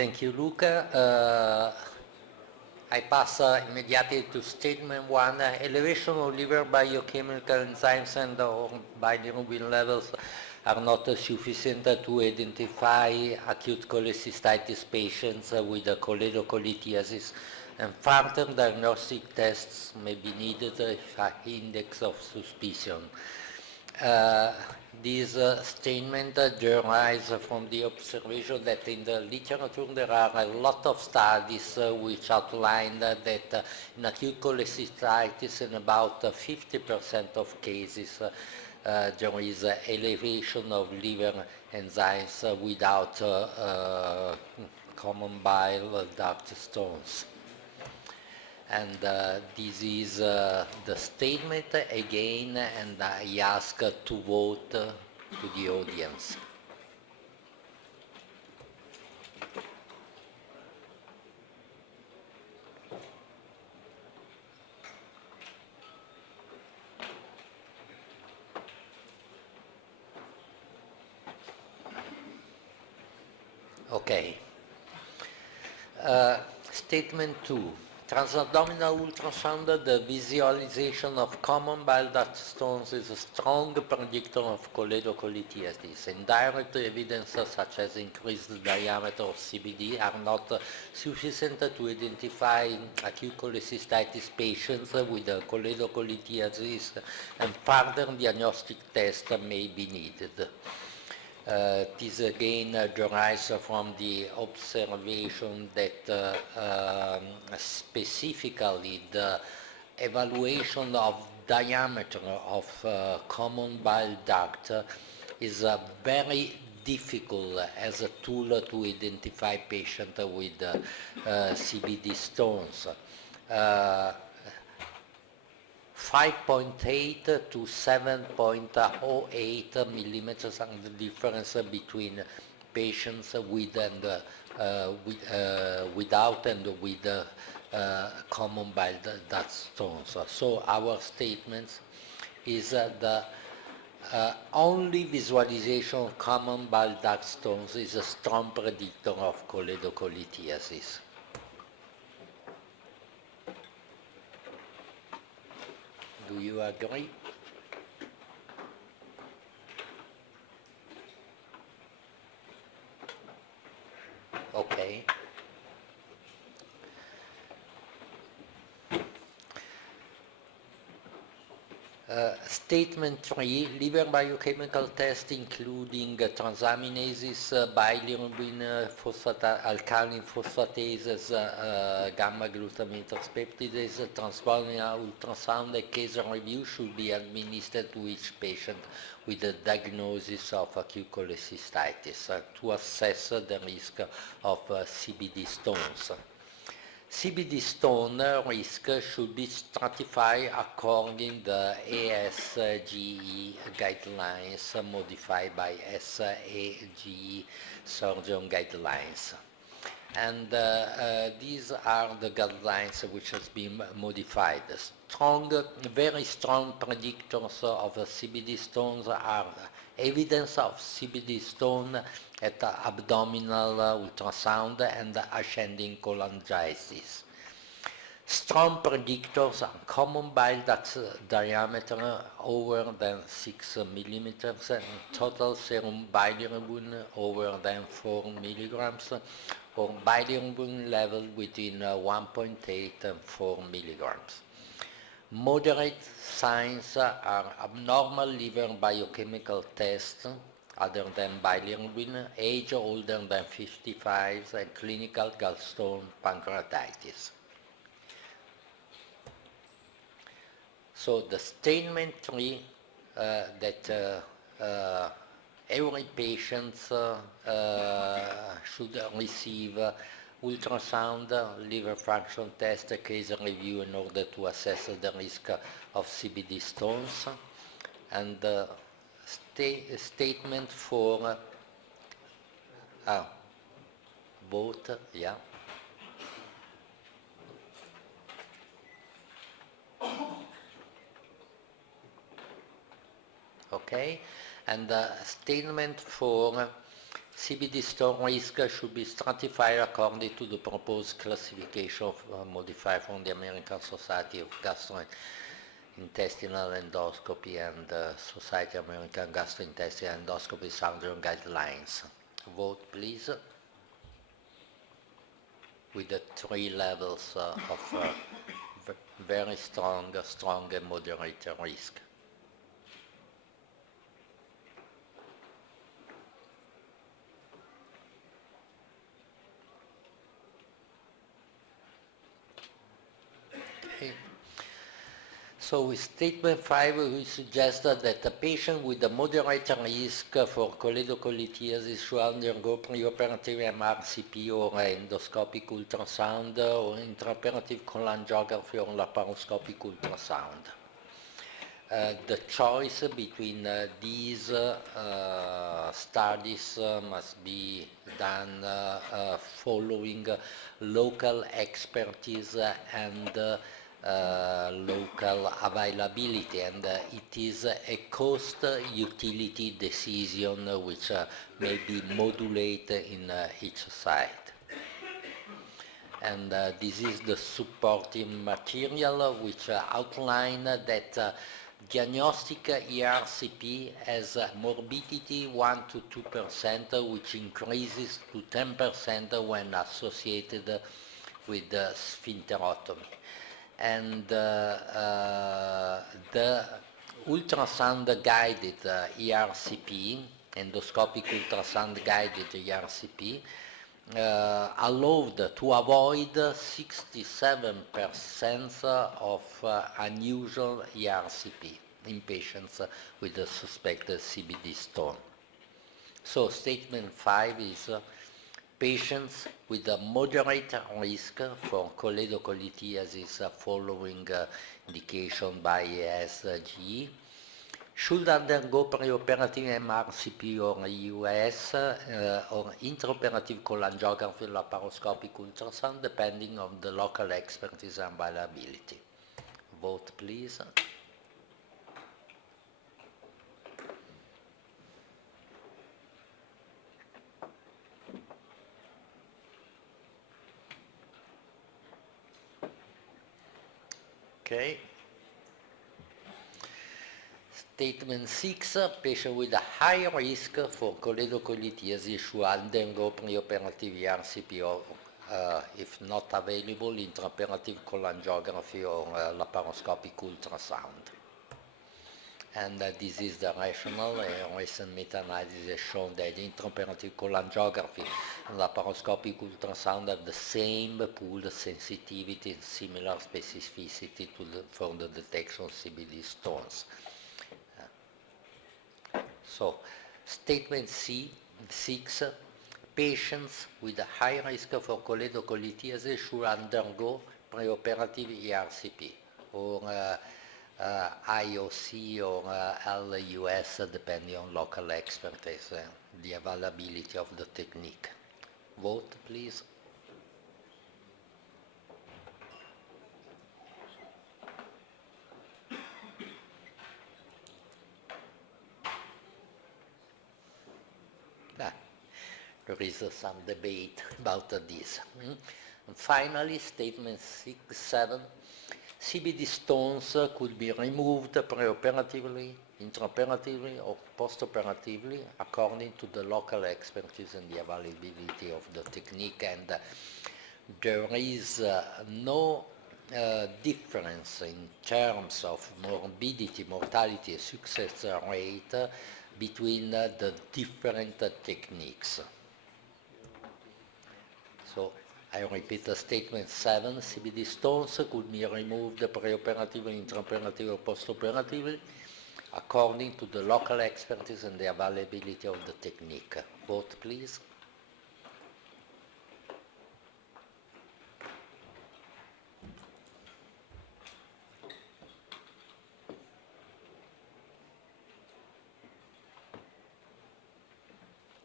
Thank you, Luca. I pass immediately to statement one. Elevation of liver biochemical enzymes and bilirubin levels are not sufficient to identify acute cholecystitis patients with choledocholithiasis, and further diagnostic tests may be needed if an index of suspicion. This statement derives from the observation that in the literature there are a lot of studies which outline that in acute cholecystitis in about 50% of cases there is elevation of liver enzymes without common bile duct stones. And this is the statement again, and I ask to vote to the audience. Okay. Statement 2. Transabdominal ultrasound, the visualization of common bile duct stones is a strong predictor of choledocholithiasis. Indirect evidence such as increased diameter of CBD are not sufficient to identify acute cholecystitis patients with choledocholithiasis, and further diagnostic tests may be needed. This again derives from the observation that specifically the evaluation of diameter of common bile duct is very difficult as a tool to identify patients with CBD stones. 5.8 to 7.08 millimeters are the difference between patients with and without and with common bile duct stones. So our statement is the only visualization of common bile duct stones is a strong predictor of choledocholithiasis. Do you agree? Okay. Statement 3, liver biochemical tests including transaminases, bilirubin, alkaline phosphatases, gamma glutamate peptidase, transabdominal ultrasound, a case review should be administered to each patient with a diagnosis of acute cholecystitis to assess the risk of CBD stones. CBD stone risk should be stratified according to the ASGE guidelines modified by SAGE surgeon guidelines. And these are the guidelines which has been modified. Very strong predictors of CBD stones are evidence of CBD stone at abdominal ultrasound and ascending cholangitis. Strong predictors are common bile duct diameter over than 6 millimeters and total serum bilirubin over than 4 milligrams, or bilirubin level between 1.8 and 4 milligrams. Moderate signs are abnormal liver biochemical tests other than bilirubin, age older than 55, and clinical gallstone pancreatitis. So the statement 3 that every patient should receive ultrasound, liver function test, case review in order to assess the risk of CBD stones, and statement 4, vote, yeah. Okay, and statement 4 CBD stone risk should be stratified according to the proposed classification of modified from the American Society of Gastrointestinal Endoscopy and Society of American Gastrointestinal Endoscopy Syndrome Guidelines. Vote, please. With the 3 levels of very strong, and moderate risk. Okay. So with statement 5, we suggested that a patient with a moderate risk for choledocholitis should undergo preoperative MRCP or endoscopic ultrasound or intraoperative cholangiography or laparoscopic ultrasound. The choice between these studies must be done following local expertise and local availability, and it is a cost-utility decision which may be modulated in each site. And this is the supporting material which outline that diagnostic ERCP has morbidity 1 to 2%, which increases to 10% when associated with sphincterotomy. And the ultrasound-guided ERCP, endoscopic ultrasound-guided ERCP, allowed to avoid 67% of unusual ERCP in patients with a suspected CBD stone. So statement 5 is patients with a moderate risk for choledocholitis following indication by ASGE should undergo preoperative MRCP or EUS or intraoperative cholangiography laparoscopic ultrasound depending on the local expertise and availability. Vote, please. Okay. Statement 6, patient with a high risk for choledocholitis should undergo preoperative ERCP or, if not available, intraoperative cholangiography or laparoscopic ultrasound. And this is the rationale. A recent meta-analysis has shown that intraoperative cholangiography and laparoscopic ultrasound have the same pooled sensitivity and similar specificity for the detection of CBD stones. So, statement 6, patients with a high risk for choledocholitis should undergo preoperative ERCP or IOC or LUS depending on local expertise and the availability of the technique. Vote, please. There is some debate about this. And finally, statement 7, CBD stones could be removed preoperatively, intraoperatively, or postoperatively according to the local expertise and the availability of the technique, and there is no difference in terms of morbidity, mortality, and success rate between the different techniques. So I repeat the statement 7, CBD stones could be removed preoperatively, intraoperatively, or postoperatively according to the local expertise and the availability of the technique. Vote, please.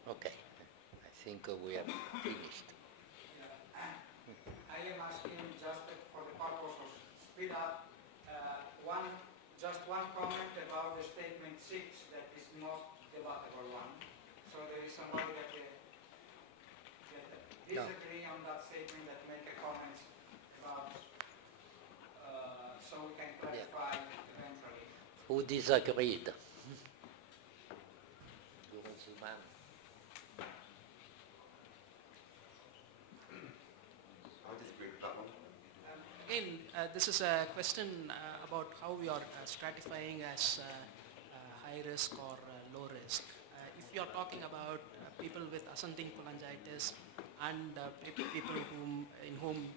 Okay, I think we have finished. I am asking just for the purpose of speed up, just one comment about the statement 6 that is most debatable one. So there is somebody that on that statement that make a comment about, so we can clarify eventually. Who disagreed? Again, this is a question about how we are stratifying as high risk or low risk. If you are talking about people with ascending cholangitis and people in whom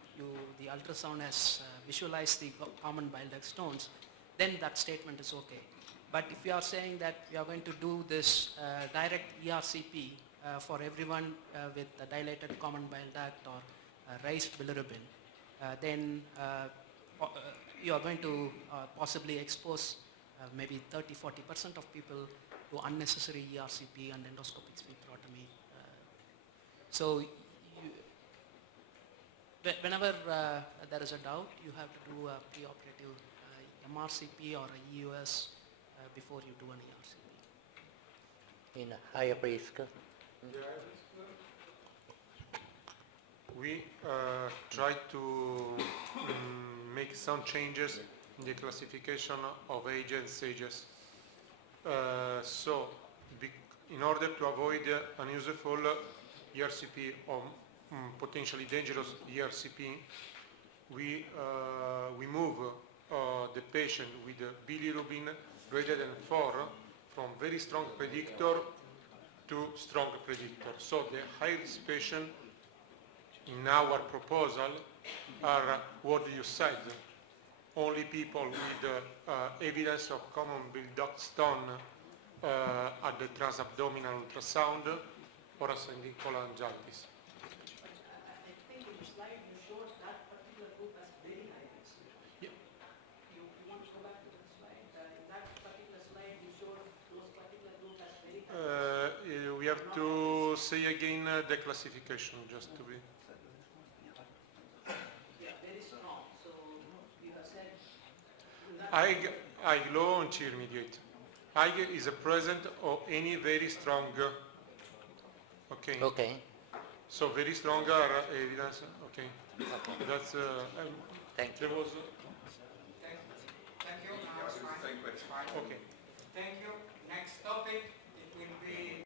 the ultrasound has visualized the common bile duct stones, then that statement is okay. But if you are saying that we are going to do this direct ERCP for everyone with a dilated common bile duct or raised bilirubin, then you are going to possibly expose maybe 30-40% of people to unnecessary ERCP and endoscopic sphincterotomy. So whenever there is a doubt, you have to do a preoperative MRCP or a EUS before you do an ERCP. In high risk? We try to make some changes in the classification of age and stages. So, in order to avoid unuseful ERCP or potentially dangerous ERCP, we move the patient with bilirubin greater than 4 from very strong predictor to strong predictor. So the high-risk patient in our proposal are what you said, only people with evidence of common bile duct stone at the transabdominal ultrasound or ascending cholangitis. I think in the slide you showed that particular group as very high risk. Yeah. You want to go back to the slide? In that particular slide you showed those particular group as very high risk. We have to say again the classification just to be. High, low, and intermediate. High is a present of any very strong. Okay. Okay. So very strong are evidence. Okay. Okay. That's. Thank you. There was. Thank you. Now it's fine. Okay. Thank you. Next topic.